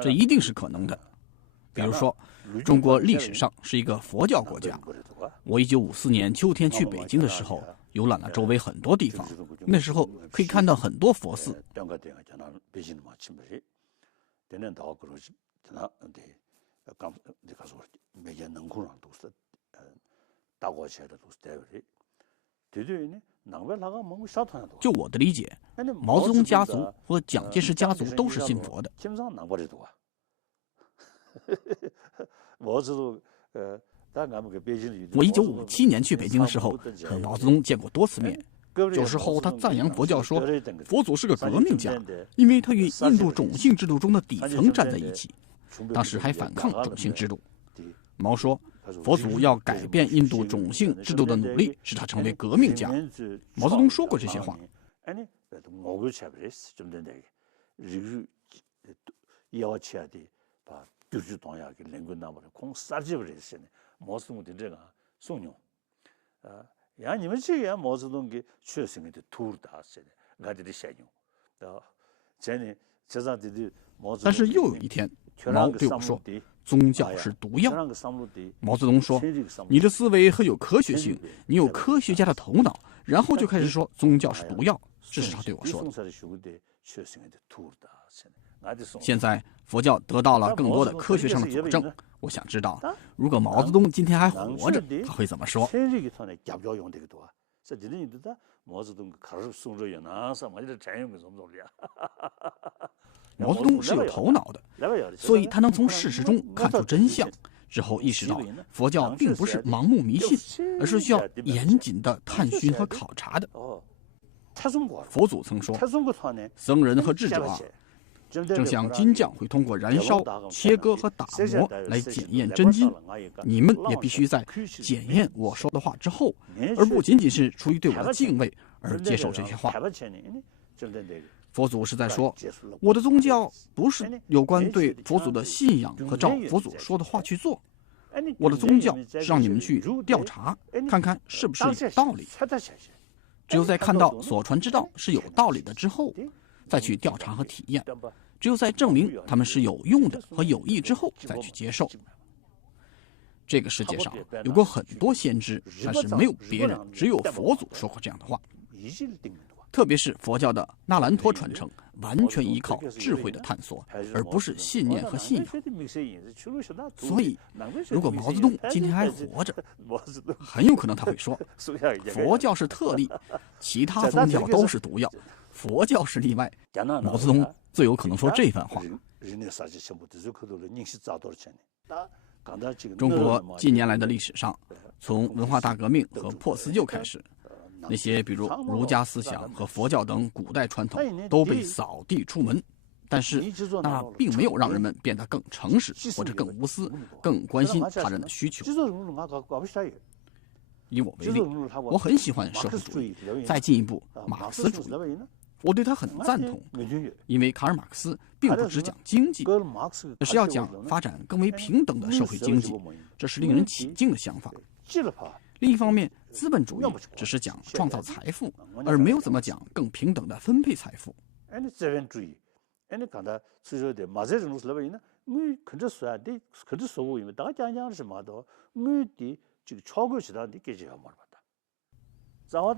这一定是可能的。比如说，中国历史上是一个佛教国家。我1954年秋天去北京的时候，游览了周围很多地方，那时候可以看到很多佛寺。就我的理解，毛泽东家族和蒋介石家族都是信佛的。我1957年去北京的时候，和毛泽东见过多次面。有时候他赞扬佛教说，佛祖是个革命家，因为他与印度种姓制度中的底层站在一起，当时还反抗种姓制度。毛说，佛祖要改变印度种姓制度的努力，使他成为革命家。毛泽东说过这些话。但是又有一天，毛对我说，宗教是毒药。毛泽东说，你的思维很有科学性，你有科学家的头脑，然后就开始说宗教是毒药。这是他对我说的。现在佛教得到了更多的科学上的佐证，我想知道，如果毛泽东今天还活着，他会怎么说？毛泽东是有头脑的，所以他能从事实中看出真相，之后意识到佛教并不是盲目迷信，而是需要严谨的探寻和考察的。佛祖曾说，僧人和智者啊，正像金匠会通过燃烧、切割和打磨来检验真金，你们也必须在检验我说的话之后，而不仅仅是出于对我的敬畏而接受这些话。佛祖是在说，我的宗教不是有关对佛祖的信仰和照佛祖说的话去做，我的宗教是让你们去调查，看看是不是有道理。只有在看到所传之道是有道理的之后，再去调查和体验，只有在证明他们是有用的和有益之后，再去接受。这个世界上有过很多先知，但是没有别人，只有佛祖说过这样的话。特别是佛教的那兰陀传承，完全依靠智慧的探索，而不是信念和信仰。所以，如果毛泽东今天还活着，很有可能他会说，佛教是特例，其他宗教都是毒药，佛教是例外。毛泽东最有可能说这番话。中国近年来的历史上，从文化大革命和破四旧开始，那些比如儒家思想和佛教等古代传统都被扫地出门，但是那并没有让人们变得更诚实或者更无私，更关心他人的需求。以我为例，我很喜欢社会主义，再进一步马克思主义，我对他很赞同，因为卡尔马克思并不只讲经济，而是要讲发展更为平等的社会经济，这是令人起敬的想法。另一方面，资本主义只是讲创造财富，而没有怎么讲更平等的分配财富。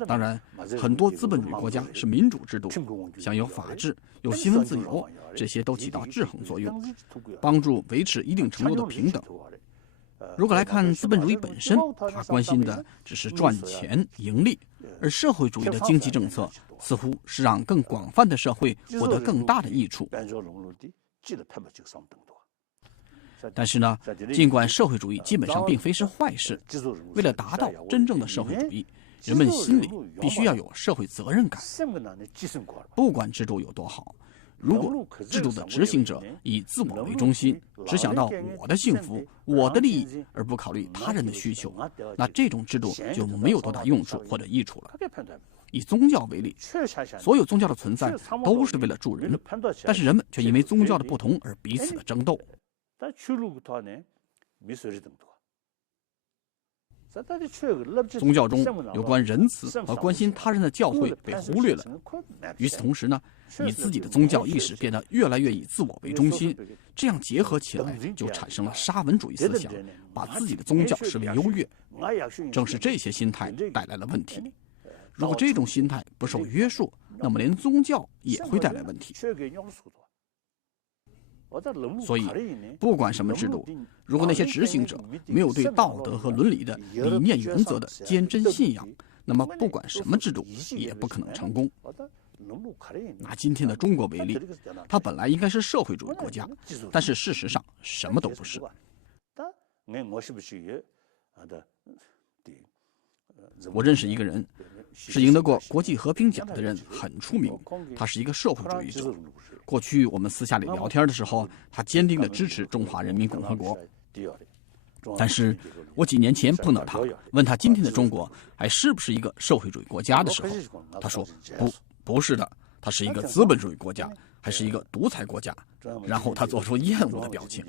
当然，很多资本主义国家是民主制度，享有法治、有新闻自由，这些都起到制衡作用，帮助维持一定程度的平等。如果来看资本主义本身，它关心的只是赚钱盈利，而社会主义的经济政策似乎是让更广泛的社会获得更大的益处。但是呢，尽管社会主义基本上并非是坏事，为了达到真正的社会主义，人们心里必须要有社会责任感。不管制度有多好，如果制度的执行者以自我为中心，只想到我的幸福、我的利益，而不考虑他人的需求，那这种制度就没有多大用处或者益处了。以宗教为例，所有宗教的存在都是为了助人，但是人们却因为宗教的不同而彼此的争斗。宗教中有关仁慈和关心他人的教诲被忽略了。与此同时呢，以自己的宗教意识变得越来越以自我为中心，这样结合起来就产生了沙文主义思想，把自己的宗教视为优越。正是这些心态带来了问题。如果这种心态不受约束，那么连宗教也会带来问题。所以，不管什么制度，如果那些执行者没有对道德和伦理的理念原则的坚贞信仰，那么不管什么制度也不可能成功。拿今天的中国为例，它本来应该是社会主义国家，但是事实上什么都不是。我认识一个人，是赢得过国际和平奖的人，很出名。他是一个社会主义者。过去我们私下里聊天的时候，他坚定地支持中华人民共和国。但是我几年前碰到他，问他今天的中国还是不是一个社会主义国家的时候，他说不是的，它是一个资本主义国家，还是一个独裁国家。然后他做出厌恶的表情。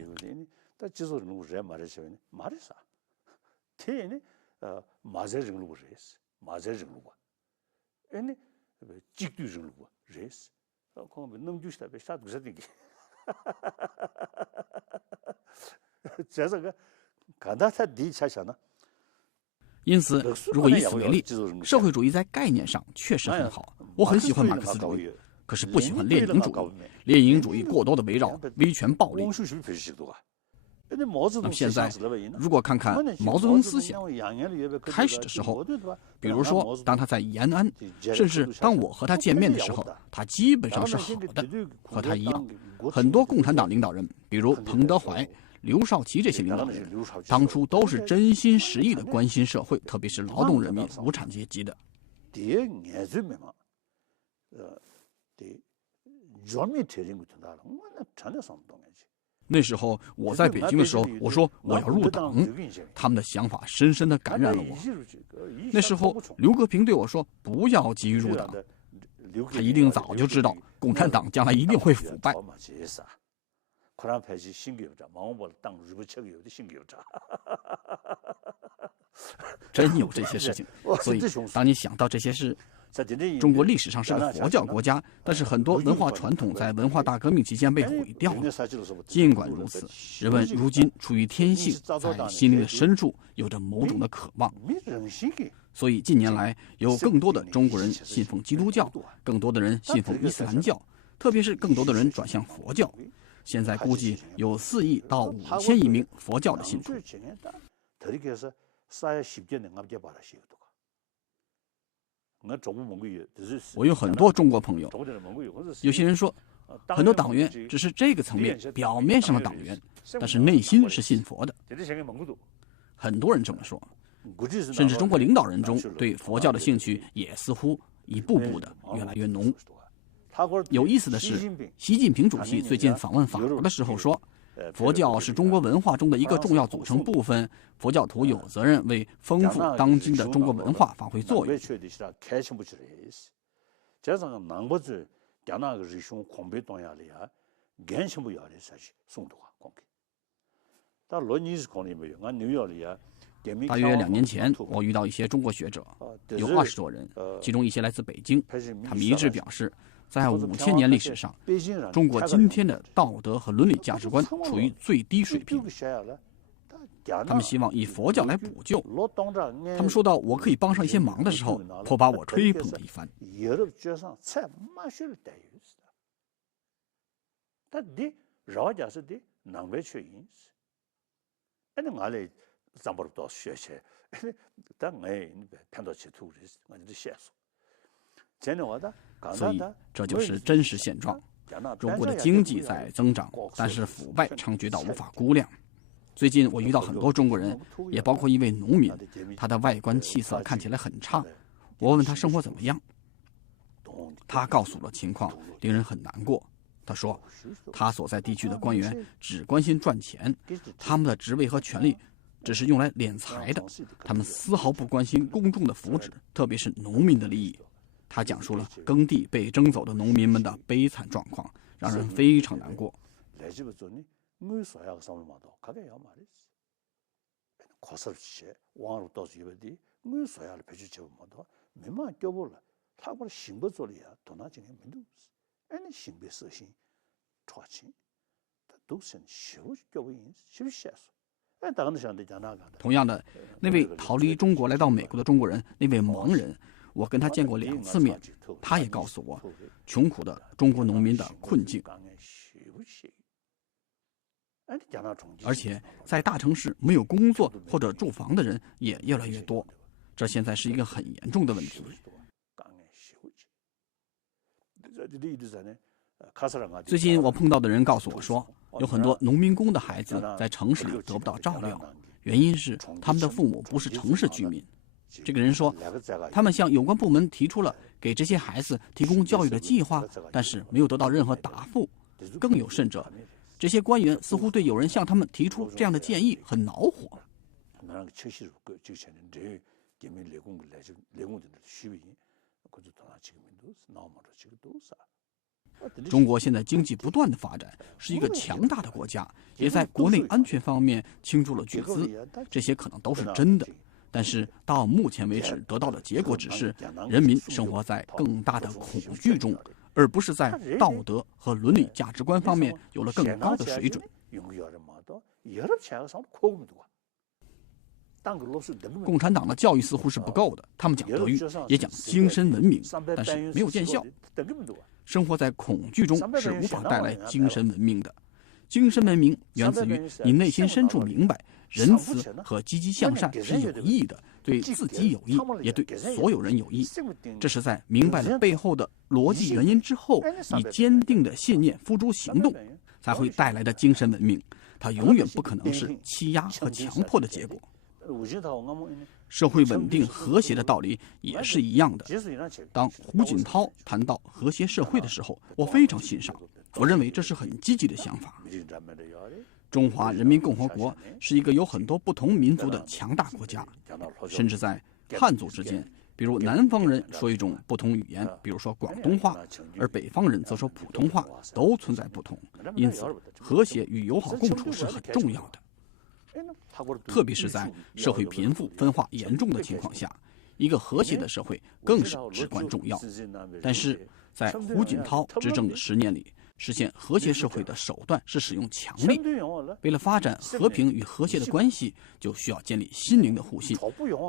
因此，如果以此为例，社会主义在概念上确实很好，我很喜欢马克思主义，可是不喜欢列宁主义。列宁主义过多的围绕威权暴力。那么现在，如果看看毛泽东思想开始的时候，比如说当他在延安，甚至当我和他见面的时候，他基本上是好的。和他一样，很多共产党领导人，比如彭德怀、刘少奇这些领导人，当初都是真心实意的关心社会，特别是劳动人民、无产阶级的。那时候我在北京的时候，我说我要入党，他们的想法深深地感染了我。那时候刘格平对我说不要急于入党，他一定早就知道共产党将来一定会腐败。真有这些事情，所以当你想到这些事，中国历史上是个佛教国家，但是很多文化传统在文化大革命期间被毁掉了。尽管如此，人们如今出于天性，在心灵的深处有着某种的渴望。所以近年来有更多的中国人信奉基督教，更多的人信奉伊斯兰教，特别是更多的人转向佛教。现在估计有4亿到5千亿名佛教的信徒。我有很多中国朋友，有些人说，很多党员只是这个层面表面上的党员，但是内心是信佛的。很多人这么说，甚至中国领导人中对佛教的兴趣也似乎一步步的越来越浓。有意思的是，习近平主席最近访问法国的时候说，佛教是中国文化中的一个重要组成部分，佛教徒有责任为丰富当今的中国文化发挥作用。大约2年前，我遇到一些中国学者，有20多人，其中一些来自北京，他们一致表示，在5000年历史上，中国今天的道德和伦理价值观处于最低水平。他们希望以佛教来补救。他们说到我可以帮上一些忙的时候，颇把我吹捧了一番。所以这就是真实现状。中国的经济在增长，但是腐败猖獗到无法估量。最近我遇到很多中国人，也包括一位农民，他的外观气色看起来很差。我问他生活怎么样，他告诉了情况，令人很难过。他说，他所在地区的官员只关心赚钱，他们的职位和权力只是用来敛财的，他们丝毫不关心公众的福祉，特别是农民的利益。他讲述了耕地被征走的农民们的悲惨状况，让人非常难过。同样的，那位逃离中国来到美国的中国人，那位盲人，我跟他见过2次面，他也告诉我，穷苦的中国农民的困境。而且在大城市没有工作或者住房的人也越来越多，这现在是一个很严重的问题。最近我碰到的人告诉我说，有很多农民工的孩子在城市里得不到照料，原因是他们的父母不是城市居民。这个人说，他们向有关部门提出了给这些孩子提供教育的计划，但是没有得到任何答复。更有甚者，这些官员似乎对有人向他们提出这样的建议很恼火。中国现在经济不断的发展，是一个强大的国家，也在国内安全方面倾注了巨资，这些可能都是真的。但是到目前为止得到的结果只是人民生活在更大的恐惧中，而不是在道德和伦理价值观方面有了更高的水准。共产党的教育似乎是不够的，他们讲德育，也讲精神文明，但是没有见效。生活在恐惧中是无法带来精神文明的。精神文明源自于你内心深处明白，仁慈和积极向善是有益的，对自己有益，也对所有人有益。这是在明白了背后的逻辑原因之后，以坚定的信念付诸行动，才会带来的精神文明。它永远不可能是欺压和强迫的结果。社会稳定和谐的道理也是一样的。当胡锦涛谈到和谐社会的时候，我非常欣赏，我认为这是很积极的想法。中华人民共和国是一个有很多不同民族的强大国家，甚至在汉族之间，比如南方人说一种不同语言，比如说广东话，而北方人则说普通话，都存在不同。因此，和谐与友好共处是很重要的。特别是在社会贫富分化严重的情况下，一个和谐的社会更是至关重要。但是在胡锦涛执政的10年里，实现和谐社会的手段是使用强力。为了发展和平与和谐的关系，就需要建立心灵的互信，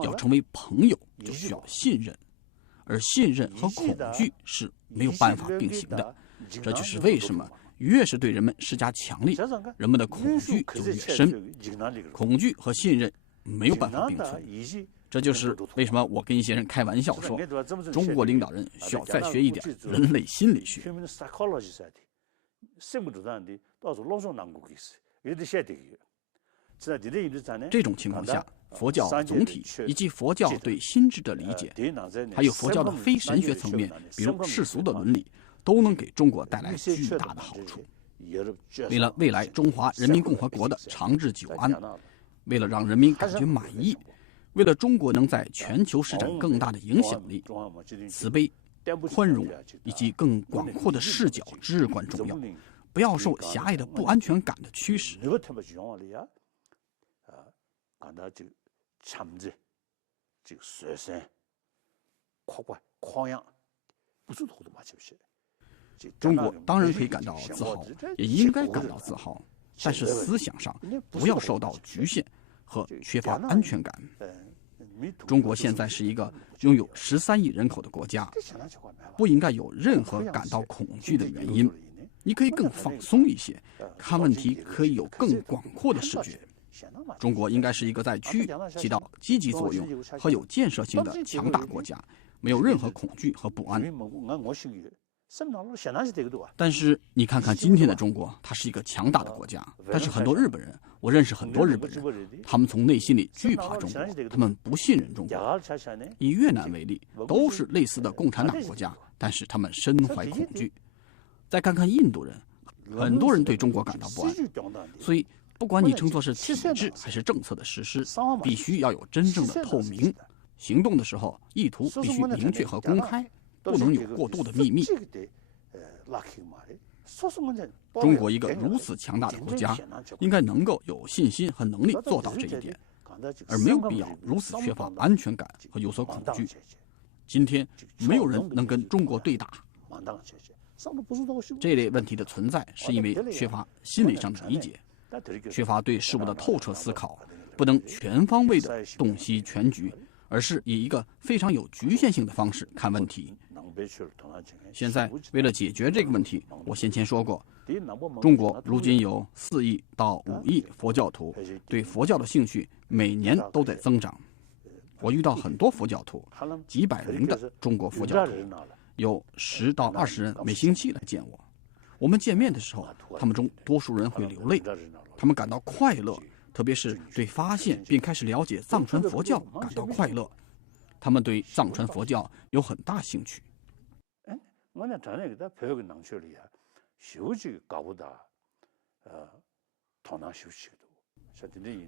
要成为朋友就需要信任，而信任和恐惧是没有办法并行的。这就是为什么越是对人们施加强力，人们的恐惧就越深。恐惧和信任没有办法并存。这就是为什么我跟一些人开玩笑说，中国领导人需要再学一点人类心理学。这种情况下，佛教总体以及佛教对心智的理解，还有佛教的非神学层面，比如世俗的伦理，都能给中国带来巨大的好处。为了未来中华人民共和国的长治久安，为了让人民感觉满意，为了中国能在全球施展更大的影响力，慈悲、宽容以及更广阔的视角至关重要。不要受狭隘的不安全感的驱使。中国当然可以感到自豪，也应该感到自豪，但是思想上不要受到局限和缺乏安全感。中国现在是一个拥有13亿人口的国家，不应该有任何感到恐惧的原因。你可以更放松一些，看问题可以有更广阔的视觉。中国应该是一个在区域起到积极作用和有建设性的强大国家，没有任何恐惧和不安。但是你看看今天的中国，它是一个强大的国家，但是很多日本人，我认识很多日本人，他们从内心里惧怕中国，他们不信任中国。以越南为例，都是类似的共产党国家，但是他们身怀恐惧。再看看印度人，很多人对中国感到不安。所以不管你称作是体制还是政策的实施，必须要有真正的透明，行动的时候意图必须明确和公开，不能有过度的秘密。中国一个如此强大的国家，应该能够有信心和能力做到这一点。而没有必要如此缺乏安全感和有所恐惧。今天没有人能跟中国对打。这类问题的存在是因为缺乏心理上的理解，缺乏对事物的透彻思考，不能全方位地洞悉全局，而是以一个非常有局限性的方式看问题。现在为了解决这个问题，我先前说过，中国如今有4亿到5亿佛教徒，对佛教的兴趣每年都在增长。我遇到很多佛教徒，几百名的中国佛教徒，有10到20人每星期来见我。我们见面的时候，他们中多数人会流泪，他们感到快乐，特别是对发现并开始了解藏传佛教感到快乐。他们对藏传佛教有很大兴趣。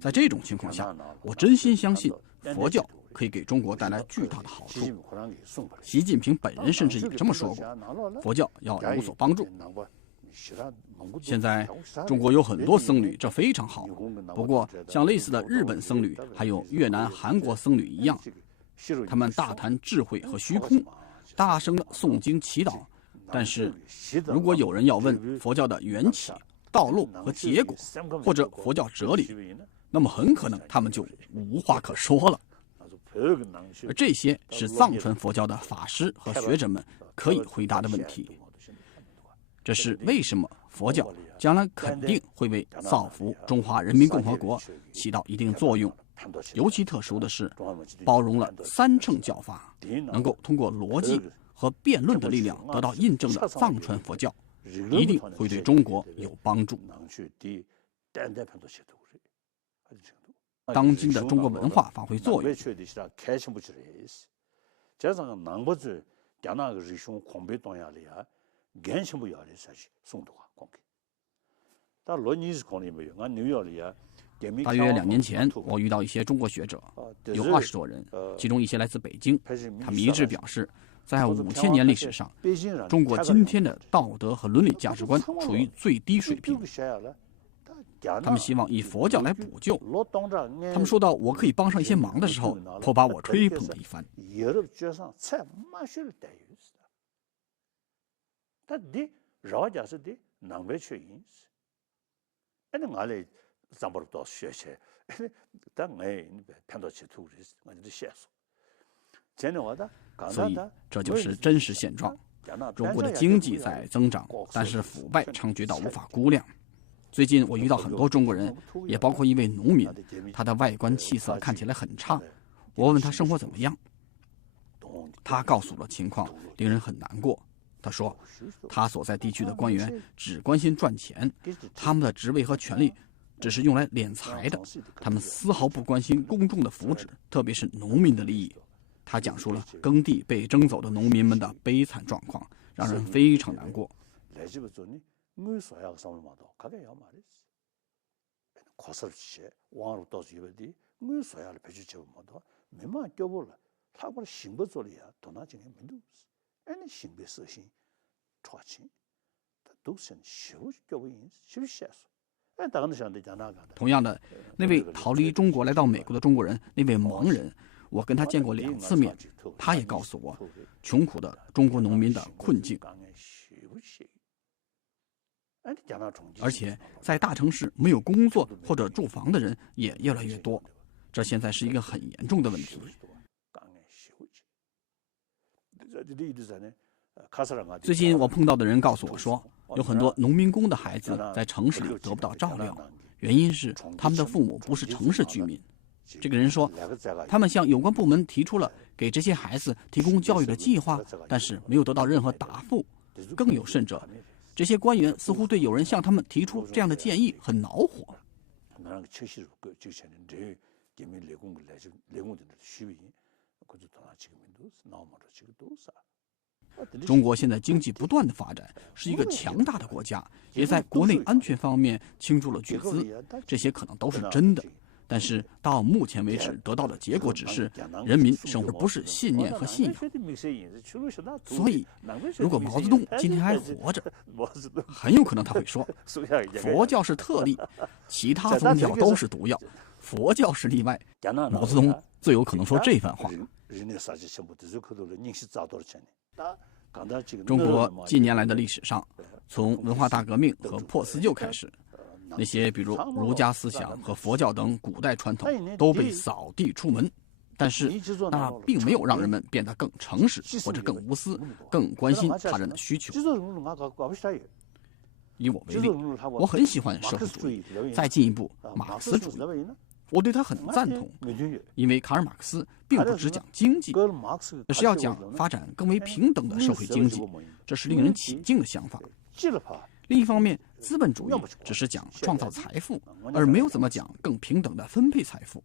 在这种情况下，我真心相信佛教可以给中国带来巨大的好处。习近平本人甚至也这么说过，佛教要有所帮助。现在中国有很多僧侣，这非常好。不过像类似的日本僧侣还有越南、韩国僧侣一样，他们大谈智慧和虚空，大声的诵经祈祷。但是如果有人要问佛教的缘起、道路和结果，或者佛教哲理，那么很可能他们就无话可说了。而这些是藏传佛教的法师和学者们可以回答的问题。这是为什么佛教将来肯定会为造福中华人民共和国起到一定作用。尤其特殊的是，包容了3乘教法，能够通过逻辑和辩论的力量得到印证的藏传佛教，一定会对中国有帮助。当今的中国文化发挥作用，大约2年前，我遇到一些中国学者，有20多人，其中一些来自北京。他们一致表示，在5000年历史上，中国今天的道德和伦理价值观处于最低水平。他们希望以佛教来补救。他们说到我可以帮上一些忙的时候，颇把我吹捧了一番。所以这就是真实现状。中国的经济在增长，但是腐败猖獗到无法估量。最近我遇到很多中国人，也包括一位农民，他的外观气色看起来很差。我问他生活怎么样，他告诉了情况，令人很难过。他说，他所在地区的官员只关心赚钱，他们的职位和权力只是用来敛财的，他们丝毫不关心公众的福祉，特别是农民的利益。他讲述了耕地被征走的农民们的悲惨状况，让人非常难过。同样的，那位逃离中国来到美国的中国人，那位盲人，我跟他见过2次面，他也告诉我穷苦的中国农民的困境。而且在大城市没有工作或者住房的人也越来越多，这现在是一个很严重的问题。最近我碰到的人告诉我说，有很多农民工的孩子在城市里得不到照料，原因是他们的父母不是城市居民。这个人说，他们向有关部门提出了给这些孩子提供教育的计划，但是没有得到任何答复。更有甚者，这些官员似乎对有人向他们提出这样的建议很恼火。中国现在经济不断的发展，是一个强大的国家，也在国内安全方面倾注了巨资，这些可能都是真的。但是到目前为止得到的结果只是人民生活不是信念和信仰。所以如果毛泽东今天还活着，很有可能他会说，佛教是特例，其他宗教都是毒药，佛教是例外。毛泽东最有可能说这番话。中国近年来的历史上，从文化大革命和破四旧开始，那些比如儒家思想和佛教等古代传统都被扫地出门。但是，那并没有让人们变得更诚实或者更无私、更关心他人的需求。以我为例，我很喜欢社会主义，再进一步，马克思主义，我对他很赞同，因为卡尔马克思并不只讲经济，而是要讲发展更为平等的社会经济，这是令人起敬的想法。另一方面，资本主义只是讲创造财富，而没有怎么讲更平等的分配财富。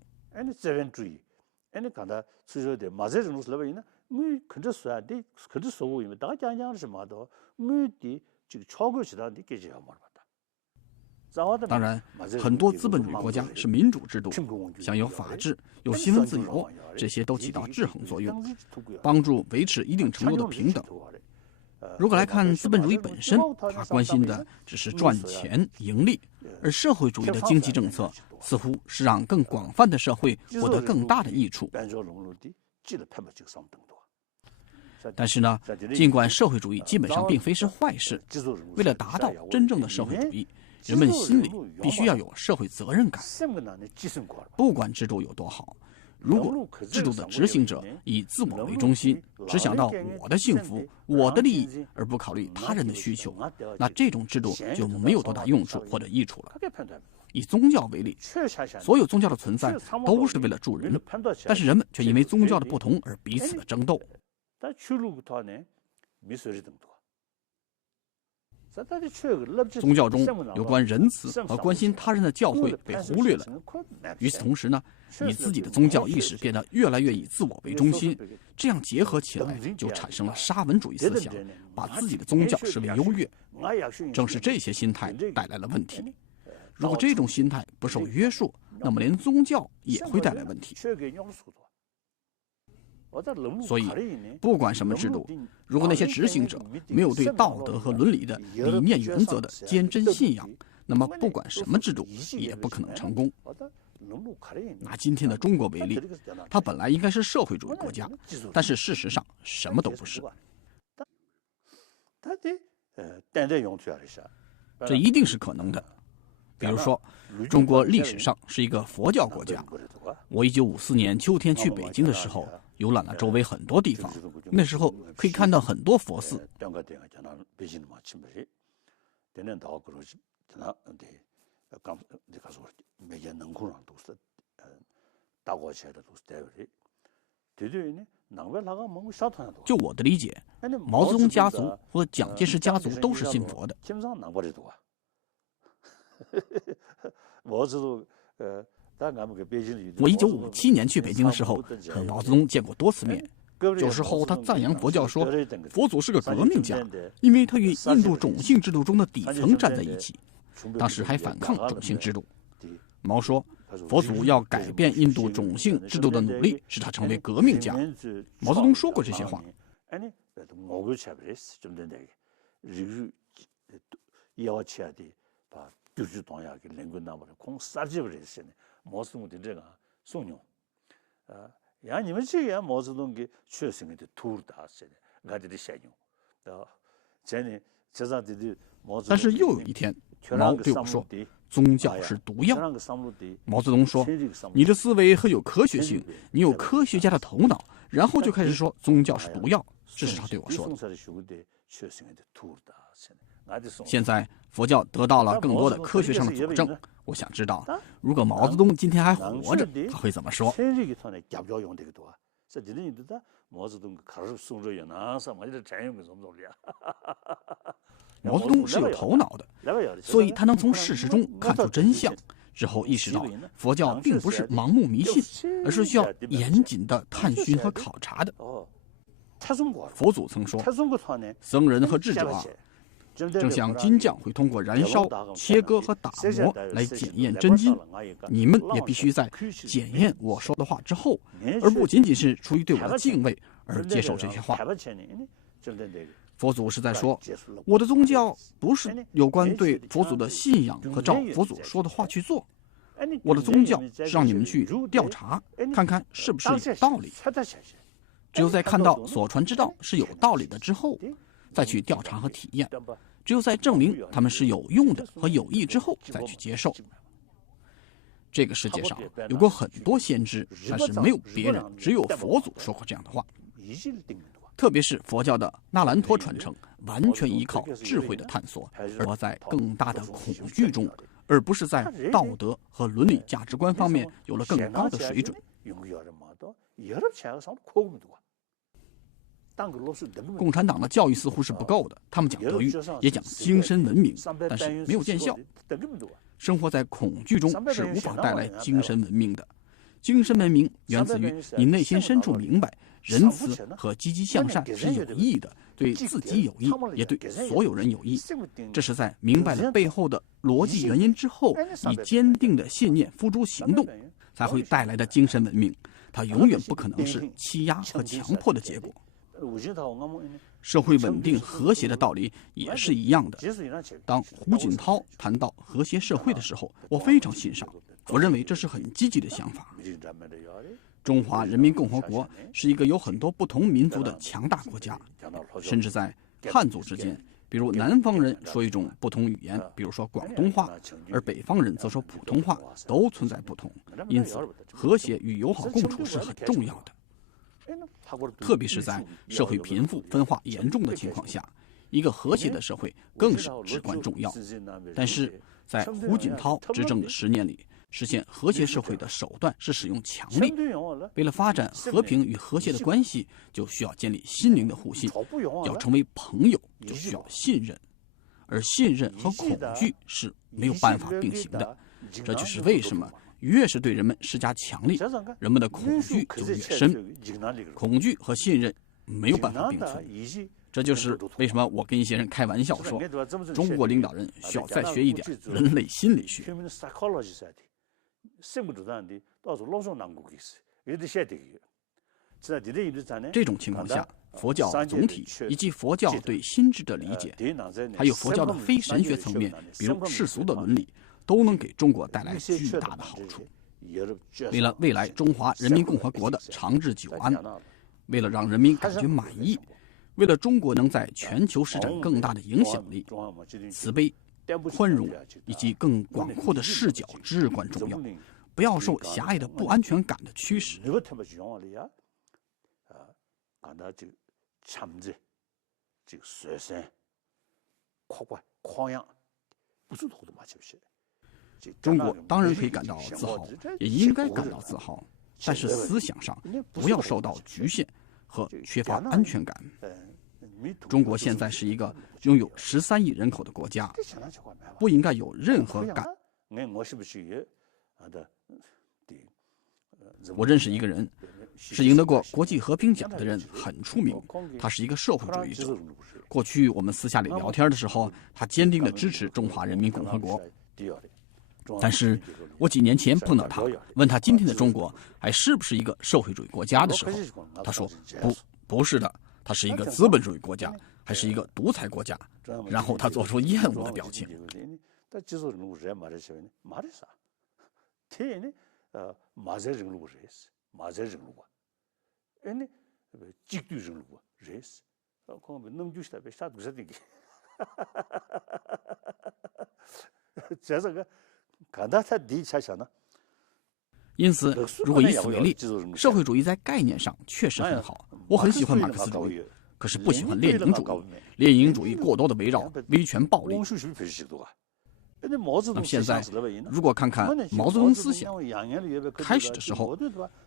当然，很多资本主义国家是民主制度，享有法治、有新闻自由，这些都起到制衡作用，帮助维持一定程度的平等。如果来看资本主义本身，它关心的只是赚钱、盈利，而社会主义的经济政策似乎是让更广泛的社会获得更大的益处。但是呢，尽管社会主义基本上并非是坏事，为了达到真正的社会主义，人们心里必须要有社会责任感。不管制度有多好，如果制度的执行者以自我为中心，只想到我的幸福、我的利益，而不考虑他人的需求，那这种制度就没有多大用处或者益处了。以宗教为例，所有宗教的存在都是为了助人，但是人们却因为宗教的不同而彼此的争斗。宗教中有关仁慈和关心他人的教诲被忽略了。与此同时呢，你自己的宗教意识变得越来越以自我为中心，这样结合起来就产生了沙文主义思想，把自己的宗教视为优越。正是这些心态带来了问题。如果这种心态不受约束，那么连宗教也会带来问题。所以，不管什么制度，如果那些执行者没有对道德和伦理的理念原则的坚贞信仰，那么不管什么制度也不可能成功。拿今天的中国为例，它本来应该是社会主义国家，但是事实上什么都不是。这一定是可能的。比如说，中国历史上是一个佛教国家。我1954年秋天去北京的时候，游览了周围很多地方，那时候可以看到很多佛寺。就我的理解，毛泽东家族和蒋介石家族都是信佛的。我1957年去北京的时候，和毛泽东见过多次面。有时候他赞扬佛教说，佛祖是个革命家，因为他与印度种姓制度中的底层站在一起，当时还反抗种姓制度。毛说，佛祖要改变印度种姓制度的努力，使他成为革命家。毛泽东说过这些话。但是又有一天，毛对我说，宗教是毒药。毛泽东说，你的思维很有科学性，你有科学家的头脑，然后就开始说宗教是毒药。这是他对我说的。现在佛教得到了更多的科学上的佐证，我想知道，如果毛泽东今天还活着，他会怎么说？毛泽东是有头脑的，所以他能从事实中看出真相，之后意识到佛教并不是盲目迷信，而是需要严谨的探寻和考察的。佛祖曾说，僧人和智者啊，正像金匠会通过燃烧、切割和打磨来检验真金，你们也必须在检验我说的话之后，而不仅仅是出于对我的敬畏而接受这些话。佛祖是在说，我的宗教不是有关对佛祖的信仰和照佛祖说的话去做，我的宗教是让你们去调查，看看是不是有道理。只有在看到所传之道是有道理的之后，再去调查和体验。只有在证明他们是有用的和有益之后，再去接受。这个世界上有过很多先知，但是没有别人，只有佛祖说过这样的话。特别是佛教的那兰陀传承，完全依靠智慧的探索，而活在更大的恐惧中，而不是在道德和伦理价值观方面有了更高的水准。共产党的教育似乎是不够的，他们讲德育，也讲精神文明，但是没有见效。生活在恐惧中是无法带来精神文明的。精神文明源自于你内心深处明白，仁慈和积极向善是有益的，对自己有益，也对所有人有益。这是在明白了背后的逻辑原因之后，以坚定的信念付诸行动，才会带来的精神文明。它永远不可能是欺压和强迫的结果。社会稳定和谐的道理也是一样的。当胡锦涛谈到和谐社会的时候，我非常欣赏，我认为这是很积极的想法。中华人民共和国是一个有很多不同民族的强大国家，甚至在汉族之间，比如南方人说一种不同语言，比如说广东话，而北方人则说普通话，都存在不同。因此，和谐与友好共处是很重要的。特别是在社会贫富分化严重的情况下，一个和谐的社会更是至关重要。但是在胡锦涛执政的10年里，实现和谐社会的手段是使用强力。为了发展和平与和谐的关系，就需要建立心灵的互信。要成为朋友，就需要信任，而信任和恐惧是没有办法并行的。这就是为什么越是对人们施加强力，人们的恐惧就越深。恐惧和信任没有办法并存。这就是为什么我跟一些人开玩笑说，中国领导人需要再学一点人类心理学。这种情况下，佛教总体以及佛教对心智的理解，还有佛教的非神学层面，比如世俗的伦理，都能给中国带来巨大的好处。为了未来中华人民共和国的长治久安，为了让人民感觉满意，为了中国能在全球施展更大的影响力，慈悲、宽容以及更广阔的视角至关重要。不要受狭隘的不安全感的驱使。中国当然可以感到自豪，也应该感到自豪，但是思想上不要受到局限和缺乏安全感。中国现在是一个拥有13亿人口的国家，不应该有任何感。我认识一个人，是赢得过国际和平奖的人，很出名。他是一个社会主义者。过去我们私下里聊天的时候，他坚定地支持中华人民共和国。但是我几年前碰到他，问他今天的中国还是不是一个社会主义国家的时候，他说不是的，它是一个资本主义国家，还是一个独裁国家。然后他做出厌恶的表情。因此，如果以此为例，社会主义在概念上确实很好，我很喜欢马克思主义，可是不喜欢列宁主义。列宁主义过多的围绕威权暴力。那么现在，如果看看毛泽东思想开始的时候，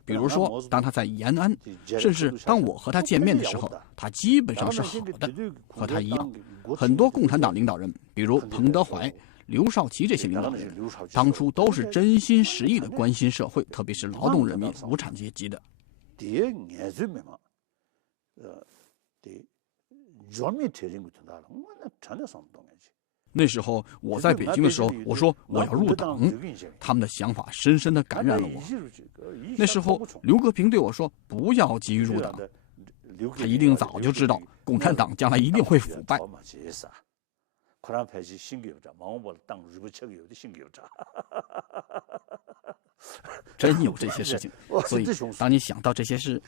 比如说当他在延安，甚至当我和他见面的时候，他基本上是好的，和他一样。很多共产党领导人，比如彭德怀、刘少奇这些领导人，当初都是真心实意的关心社会，特别是劳动人民、无产阶级的。那时候我在北京的时候，我说我要入党，他们的想法深深地感染了我。那时候刘格平对我说不要急于入党，他一定早就知道共产党将来一定会腐败。真有这些事情。所以，当你想到这些事，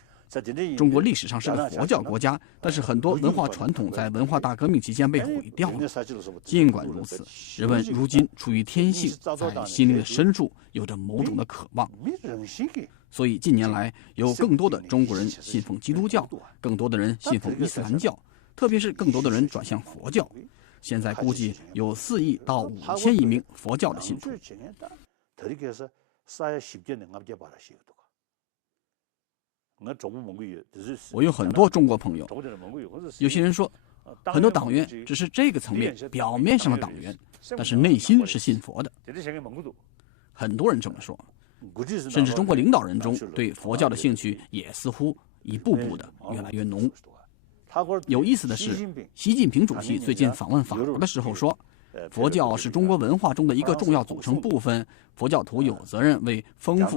中国历史上是个佛教国家，但是很多文化传统在文化大革命期间被毁掉了。尽管如此，人们如今出于天性，在心灵的深处有着某种的渴望。所以近年来，有更多的中国人信奉基督教，更多的人信奉伊斯兰教，特别是更多的人转向佛教。现在估计有4亿到5千亿名佛教的信徒。我有很多中国朋友，有些人说，很多党员只是这个层面表面上的党员，但是内心是信佛的。很多人这么说，甚至中国领导人中对佛教的兴趣也似乎一步步的越来越浓。有意思的是，习近平主席最近访问法国的时候说，佛教是中国文化中的一个重要组成部分，佛教徒有责任为丰富